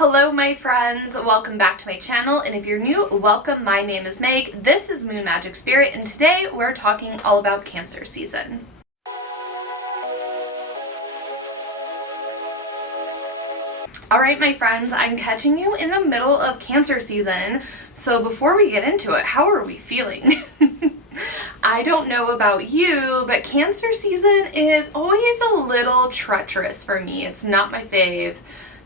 Hello my friends, welcome back to my channel, and if you're new, welcome. My name is Meg, this is Moon Magic Spirit, and today we're talking all about Cancer season. Alright my friends, I'm catching you in the middle of Cancer season, so before we get into it, how are we feeling? I don't know about you, but Cancer season is always a little treacherous for me. It's not my fave.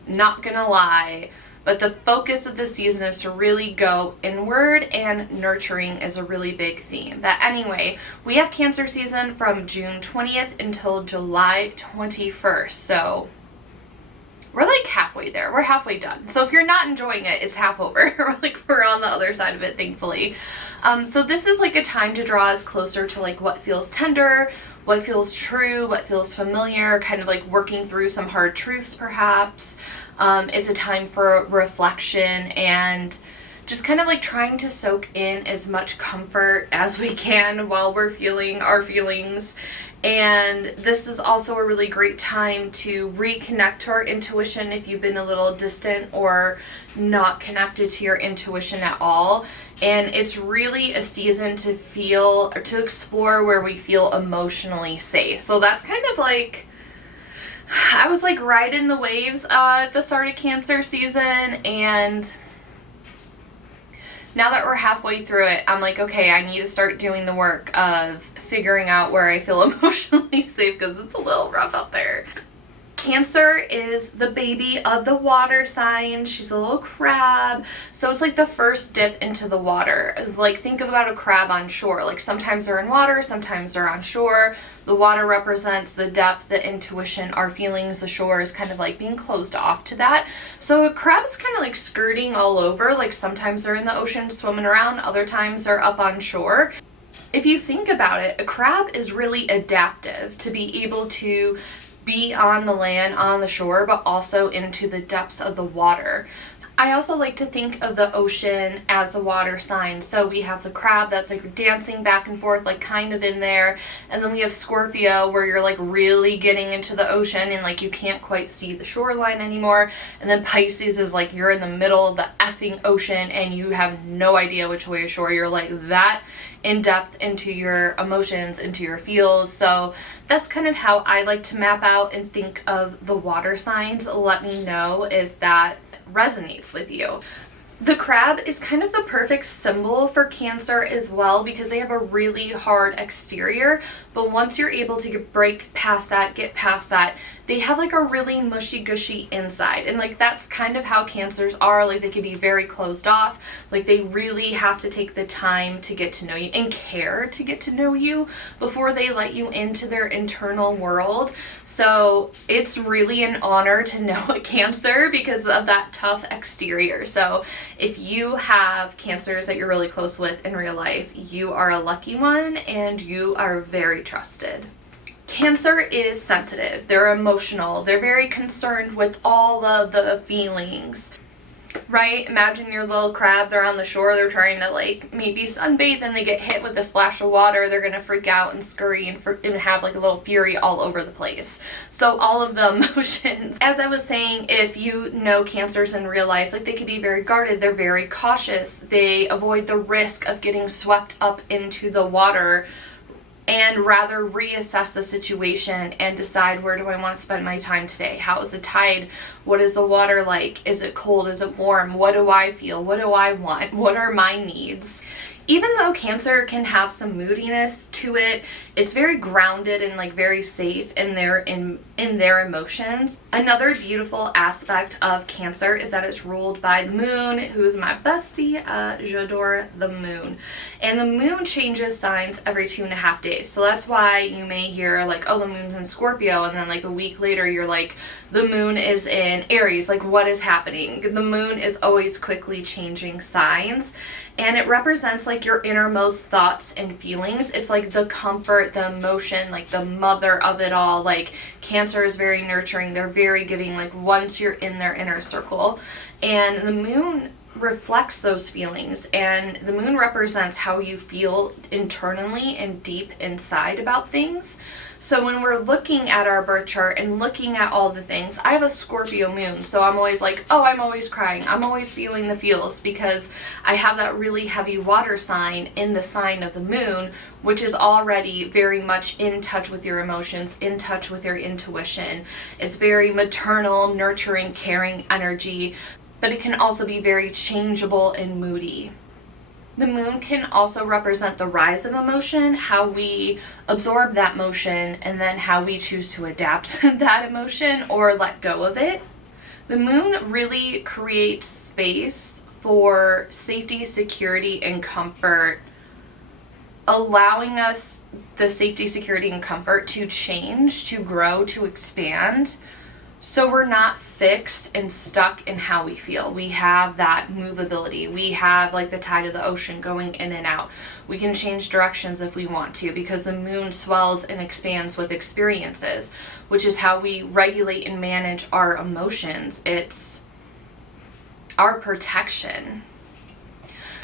Not gonna lie, but the focus of the season is to really go inward, and nurturing is a really big theme. But anyway, we have Cancer season from June 20th until July 21st, so we're like halfway there. We're halfway done. So if you're not enjoying it, it's half over. We're on the other side of it, thankfully. So this is like a time to draw us closer to like what feels tender, what feels true, what feels familiar, kind of like working through some hard truths perhaps. Is a time for reflection and just kind of like trying to soak in as much comfort as we can while we're feeling our feelings. And this is also a really great time to reconnect to our intuition if you've been a little distant or not connected to your intuition at all. And it's really a season to feel or to explore where we feel emotionally safe. So that's kind of like, I was like riding the waves at the start of Cancer season, and now that we're halfway through it, I'm like, okay, I need to start doing the work of figuring out where I feel emotionally safe because it's a little rough out there. Cancer is the baby of the water sign. She's a little crab. So it's like the first dip into the water. Like think about a crab on shore. Like sometimes they're in water, sometimes they're on shore. The water represents the depth, the intuition, our feelings. The shore is kind of like being closed off to that. So a crab is kind of like skirting all over. Like sometimes they're in the ocean swimming around, other times they're up on shore. If you think about it, a crab is really adaptive to be able to be on the land, on the shore, but also into the depths of the water. I also like to think of the ocean as a water sign. So we have the crab that's like dancing back and forth, like kind of in there. And then we have Scorpio where you're like really getting into the ocean and like you can't quite see the shoreline anymore. And then Pisces is like you're in the middle of the effing ocean and you have no idea which way is shore. You're like that in depth into your emotions, into your feels. So that's kind of how I like to map out and think of the water signs. Let me know if that resonates with you. The crab is kind of the perfect symbol for Cancer as well because they have a really hard exterior, but once you're able to break past that, get past that, they have like a really mushy gushy inside. And like that's kind of how Cancers are. Like they can be very closed off. Like they really have to take the time to get to know you and care to get to know you before they let you into their internal world. So it's really an honor to know a Cancer because of that tough exterior. So if you have Cancers that you're really close with in real life, you are a lucky one and you are very trusted. Cancer is sensitive, they're emotional, they're very concerned with all of the feelings, right? Imagine your little crab, they're on the shore, they're trying to like maybe sunbathe and they get hit with a splash of water, they're gonna freak out and scurry and have like a little fury all over the place. So all of the emotions. As I was saying, if you know Cancers in real life, like they can be very guarded, they're very cautious, they avoid the risk of getting swept up into the water and rather reassess the situation and decide, where do I want to spend my time today? How is the tide? What is the water like? Is it cold? Is it warm? What do I feel? What do I want? What are my needs? Even though Cancer can have some moodiness to it, it's very grounded and like very safe in their emotions. Another beautiful aspect of Cancer is that it's ruled by the moon, who is my bestie. J'adore the moon. And the moon changes signs every 2.5 days. So that's why you may hear like, oh, the moon's in Scorpio, and then like a week later you're like, the moon is in Aries. Like what is happening? The moon is always quickly changing signs. And it represents like your innermost thoughts and feelings. It's like the comfort, the emotion, like the mother of it all. Like Cancer is very nurturing. They're very giving, like once you're in their inner circle. And the moon reflects those feelings, and the moon represents how you feel internally and deep inside about things. So when we're looking at our birth chart and looking at all the things, I have a Scorpio moon, so I'm always like, oh, I'm always crying, I'm always feeling the feels, because I have that really heavy water sign in the sign of the moon, which is already very much in touch with your emotions, in touch with your intuition. It's very maternal, nurturing, caring energy, but it can also be very changeable and moody. The moon can also represent the rise of emotion, how we absorb that motion, and then how we choose to adapt that emotion or let go of it. The moon really creates space for safety, security, and comfort, allowing us the safety, security, and comfort to change, to grow, to expand. So we're not fixed and stuck in how we feel. We have that movability. We have like the tide of the ocean going in and out. We can change directions if we want to, because the moon swells and expands with experiences, which is how we regulate and manage our emotions. It's our protection.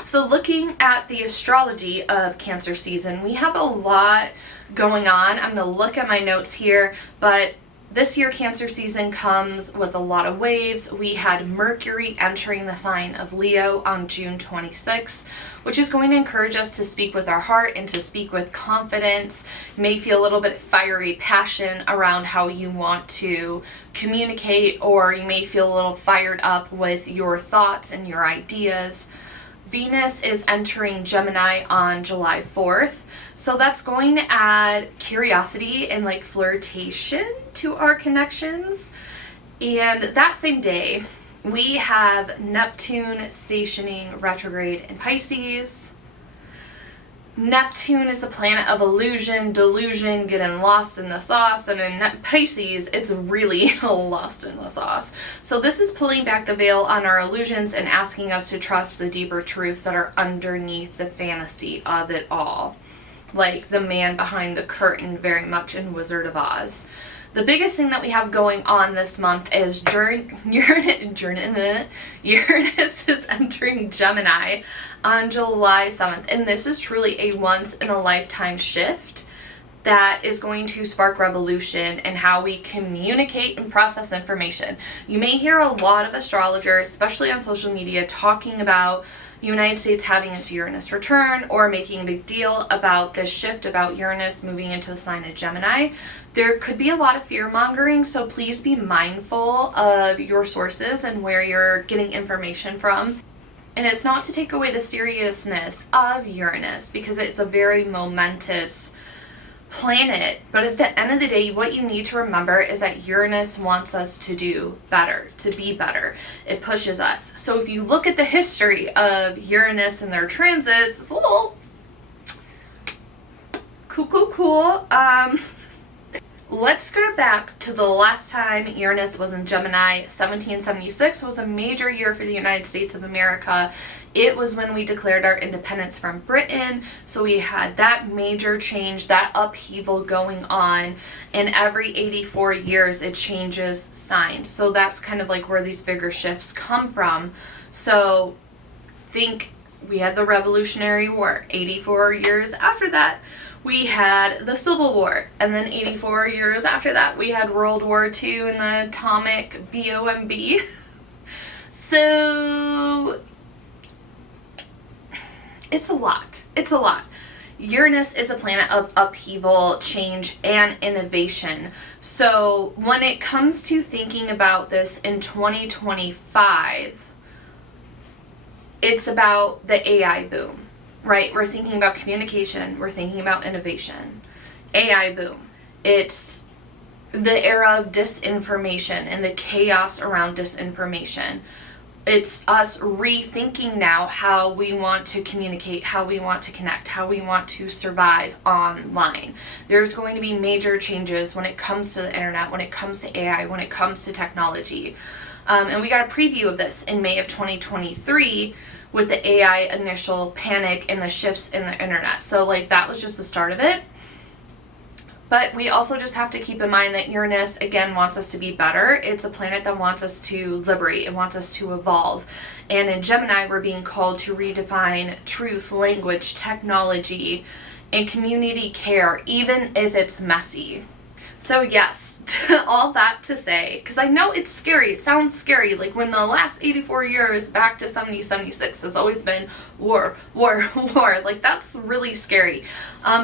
So looking at the astrology of Cancer season, we have a lot going on. I'm going to look at my notes here, but this year, Cancer season comes with a lot of waves. We had Mercury entering the sign of Leo on June 26th, which is going to encourage us to speak with our heart and to speak with confidence. You may feel a little bit fiery passion around how you want to communicate, or you may feel a little fired up with your thoughts and your ideas. Venus is entering Gemini on July 4th. So that's going to add curiosity and like flirtation to our connections. And that same day, we have Neptune stationing retrograde in Pisces. Neptune is the planet of illusion, delusion, getting lost in the sauce, and in Pisces, it's really lost in the sauce. So this is pulling back the veil on our illusions and asking us to trust the deeper truths that are underneath the fantasy of it all. Like the man behind the curtain, very much in Wizard of Oz. The biggest thing that we have going on this month is Uranus is entering Gemini on July 7th. And this is truly a once-in-a-lifetime shift that is going to spark revolution in how we communicate and process information. You may hear a lot of astrologers, especially on social media, talking about the United States having its Uranus return or making a big deal about this shift, about Uranus moving into the sign of Gemini. There could be a lot of fear mongering, so please be mindful of your sources and where you're getting information from. And it's not to take away the seriousness of Uranus, because it's a very momentous planet, but at the end of the day, what you need to remember is that Uranus wants us to do better, to be better. It pushes us. So if you look at the history of Uranus and their transits, it's a little cool. Let's go back to the last time Uranus was in Gemini. 1776 was a major year for the United States of America. It was when we declared our independence from Britain, so we had that major change, that upheaval going on, and every 84 years it changes signs. So that's kind of like where these bigger shifts come from. So think we had the Revolutionary War. 84 years after that, we had the Civil War, and then 84 years after that, we had World War II and the atomic bomb. So it's a lot. It's a lot. Uranus is a planet of upheaval, change, and innovation. So when it comes to thinking about this in 2025, it's about the AI boom, right? We're thinking about communication. We're thinking about innovation. AI boom. It's the era of disinformation and the chaos around disinformation. It's us rethinking now how we want to communicate, how we want to connect, how we want to survive online. There's going to be major changes when it comes to the internet, when it comes to AI, when it comes to technology. And we got a preview of this in May of 2023 with the AI initial panic and the shifts in the internet. So like that was just the start of it. But we also just have to keep in mind that Uranus, again, wants us to be better. It's a planet that wants us to liberate. It wants us to evolve. And in Gemini, we're being called to redefine truth, language, technology, and community care, even if it's messy. So yes, all that to say, because I know it's scary. It sounds scary. Like when the last 84 years back to 7076 has always been war, war, war. Like that's really scary.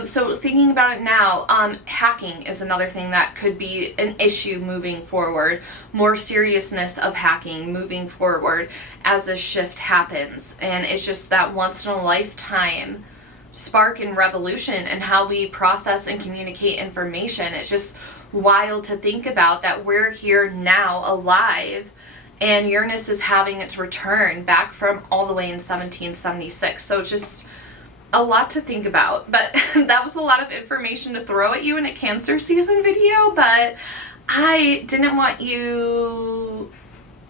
So thinking about it now, hacking is another thing that could be an issue moving forward. More seriousness of hacking moving forward as this shift happens. And it's just that once in a lifetime spark and revolution in how we process and communicate information. It's just wild to think about that we're here now alive and Uranus is having its return back from all the way in 1776. So just a lot to think about. But that was a lot of information to throw at you in a Cancer season video, but I didn't want you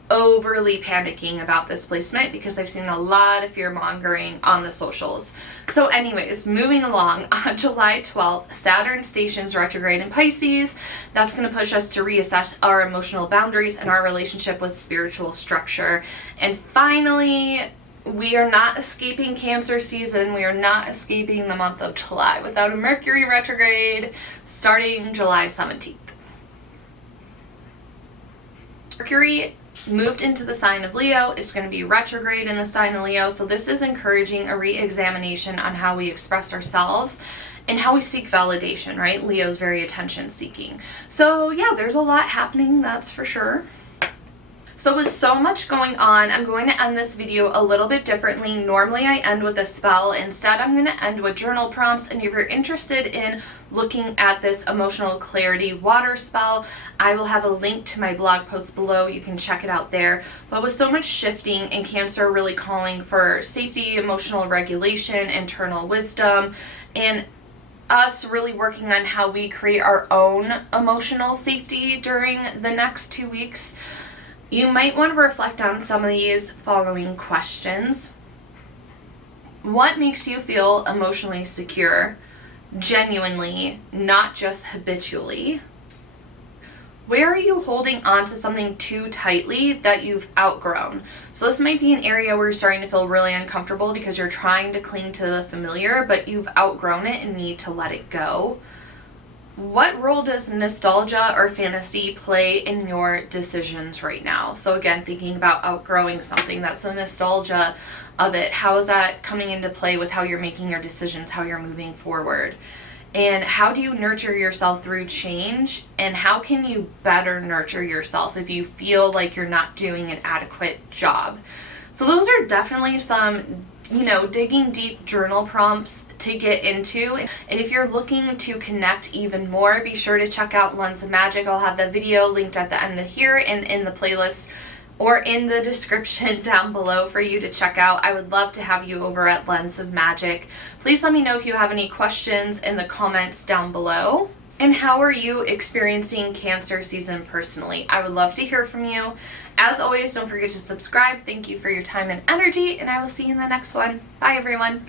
overly panicking about this placement because I've seen a lot of fear mongering on the socials. So anyways, moving along, on July 12th, Saturn stations retrograde in Pisces. That's going to push us to reassess our emotional boundaries and our relationship with spiritual structure. And finally, we are not escaping Cancer season. We are not escaping the month of July without a Mercury retrograde starting July 17th. Mercury moved into the sign of Leo. It's going to be retrograde in the sign of Leo. So this is encouraging a re-examination on how we express ourselves and how we seek validation, right? Leo's very attention seeking. So yeah, there's a lot happening, that's for sure. So with so much going on, I'm going to end this video a little bit differently. Normally I end with a spell. Instead, I'm going to end with journal prompts. And if you're interested in looking at this emotional clarity water spell, I will have a link to my blog post below. You can check it out there. But with so much shifting and Cancer really calling for safety, emotional regulation, internal wisdom, and us really working on how we create our own emotional safety during the next 2 weeks, you might want to reflect on some of these following questions. What makes you feel emotionally secure, genuinely, not just habitually? Where are you holding on to something too tightly that you've outgrown? So this might be an area where you're starting to feel really uncomfortable because you're trying to cling to the familiar, but you've outgrown it and need to let it go. What role does nostalgia or fantasy play in your decisions right now? So again, thinking about outgrowing something, that's the nostalgia of it. How is that coming into play with how you're making your decisions, how you're moving forward? And how do you nurture yourself through change? And how can you better nurture yourself if you feel like you're not doing an adequate job? So those are definitely some, digging deep journal prompts to get into. And if you're looking to connect even more, be sure to check out Lens of Magic. I'll have the video linked at the end of here and in the playlist or in the description down below for you to check out. I would love to have you over at Lens of Magic. Please let me know if you have any questions in the comments down below. And how are you experiencing Cancer season personally? I would love to hear from you. As always, don't forget to subscribe. Thank you for your time and energy, and I will see you in the next one. Bye, everyone.